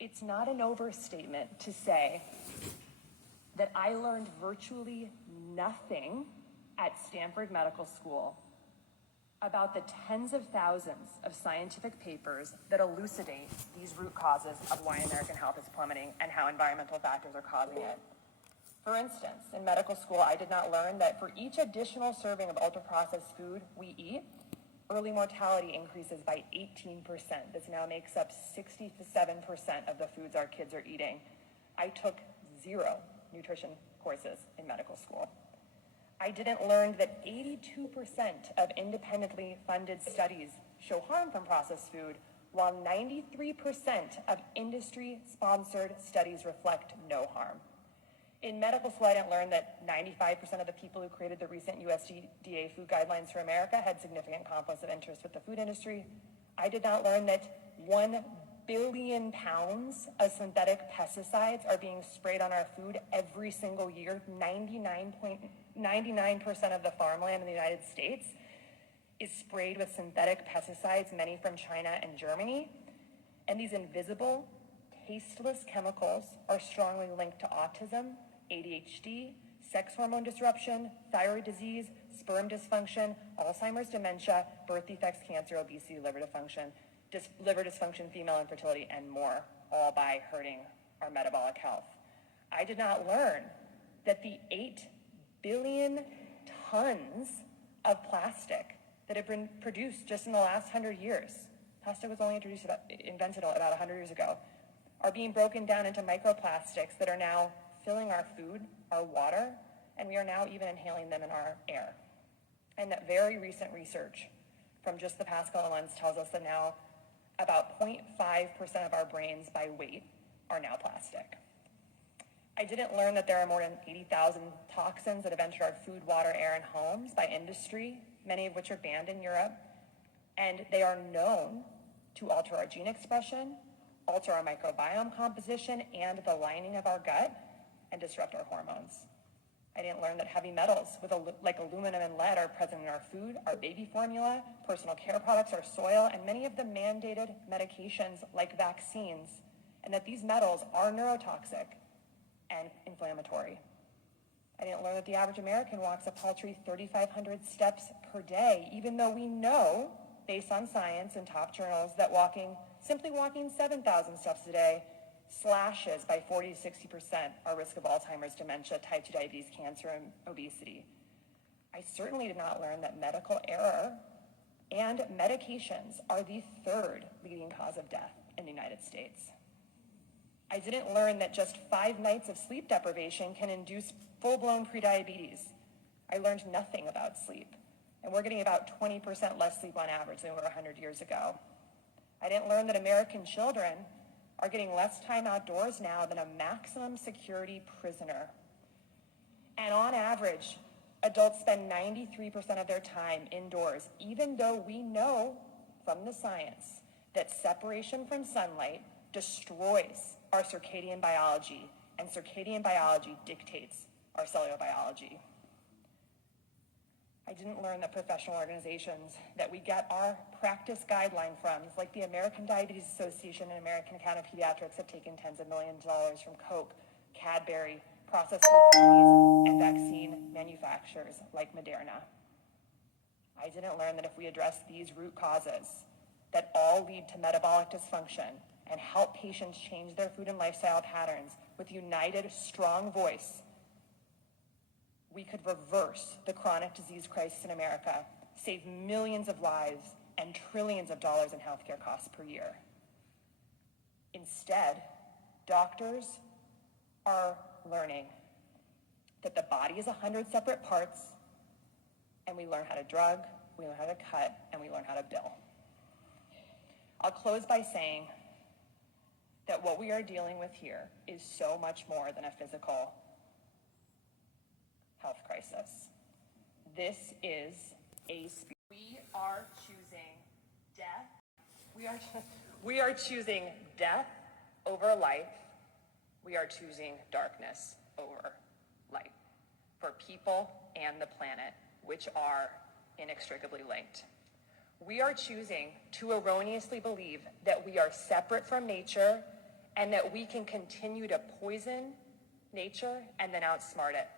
It's not an overstatement to say that I learned virtually nothing at Stanford Medical School about the tens of thousands of scientific papers that elucidate these root causes of why American health is plummeting and how environmental factors are causing it. For instance, in medical school, I did not learn that for each additional serving of ultra-processed food we eat, early mortality increases by 18%. This now makes up 67% of the foods our kids are eating. I took 0 nutrition courses in medical school. I didn't learn that 82% of independently funded studies show harm from processed food, while 93% of industry-sponsored studies reflect no harm. In medical school, I didn't learn that 95% of the people who created the recent USDA food guidelines for America had significant conflicts of interest with the food industry. I did not learn that 1 billion pounds of synthetic pesticides are being sprayed on our food every single year. 99% of the farmland in the United States is sprayed with synthetic pesticides, many from China and Germany. And these invisible, tasteless chemicals are strongly linked to autism, ADHD, sex hormone disruption, thyroid disease, sperm dysfunction, Alzheimer's, dementia, birth defects, cancer, obesity, liver dysfunction, female infertility, and more, all by hurting our metabolic health. I did not learn that the 8 billion tons of plastic that have been produced just in the last 100 years, plastic was only invented about 100 years ago, are being broken down into microplastics that are now filling our food, our water, and we are now even inhaling them in our air. And that very recent research from just the past couple of months tells us that now about 0.5% of our brains by weight are now plastic. I didn't learn that there are more than 80,000 toxins that have entered our food, water, air, and homes by industry, many of which are banned in Europe, and they are known to alter our gene expression, alter our microbiome composition and the lining of our gut, and disrupt our hormones. I didn't learn that heavy metals like aluminum and lead are present in our food, our baby formula, personal care products, our soil, and many of the mandated medications like vaccines, and that these metals are neurotoxic and inflammatory. I didn't learn that the average American walks a paltry 3,500 steps per day, even though we know, based on science and top journals, that simply walking 7,000 steps a day slashes by 40 to 60% our risk of Alzheimer's, dementia, type 2 diabetes, cancer, and obesity. I certainly did not learn that medical error and medications are the 3rd leading cause of death in the United States. I didn't learn that just 5 nights of sleep deprivation can induce full-blown prediabetes. I learned nothing about sleep, and we're getting about 20% less sleep on average than we were 100 years ago. I didn't learn that American children are getting less time outdoors now than a maximum security prisoner. And on average, adults spend 93% of their time indoors, even though we know from the science that separation from sunlight destroys our circadian biology, and circadian biology dictates our cellular biology. I didn't learn that professional organizations that we get our practice guideline from, like the American Diabetes Association and American Academy of Pediatrics, have taken tens of millions of dollars from Coke, Cadbury, processed food companies, and vaccine manufacturers like Moderna. I didn't learn that if we address these root causes that all lead to metabolic dysfunction and help patients change their food and lifestyle patterns with united, strong voice, we could reverse the chronic disease crisis in America, save millions of lives and trillions of dollars in healthcare costs per year. Instead, doctors are learning that the body is 100 separate parts, and we learn how to drug, we learn how to cut, and we learn how to bill. I'll close by saying that what we are dealing with here is so much more than a physical health crisis. This is we are choosing death. We are choosing death over life. We are choosing darkness over light for people and the planet, which are inextricably linked. We are choosing to erroneously believe that we are separate from nature and that we can continue to poison nature and then outsmart it.